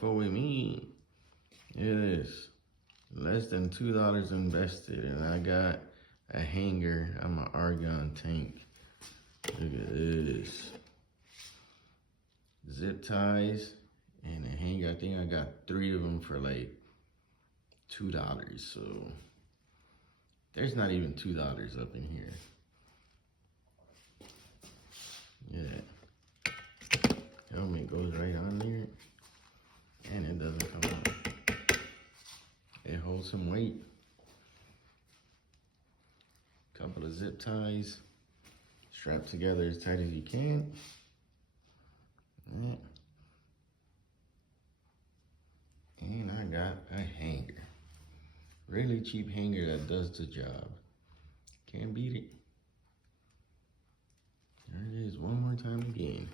fuck with me. It is less than $2 invested, and I got a hanger. I'm an Argon tank. Look at this. Zip ties and a hanger. I think I got 3 of them for like $2. So there's not even $2 up in here. Yeah. Helmet goes right on there. And it doesn't come out. It holds some weight. Couple of zip ties. Strapped together as tight as you can. Yeah. And I got a hanger. Really cheap hanger that does the job. Can't beat it. There it is one more time again.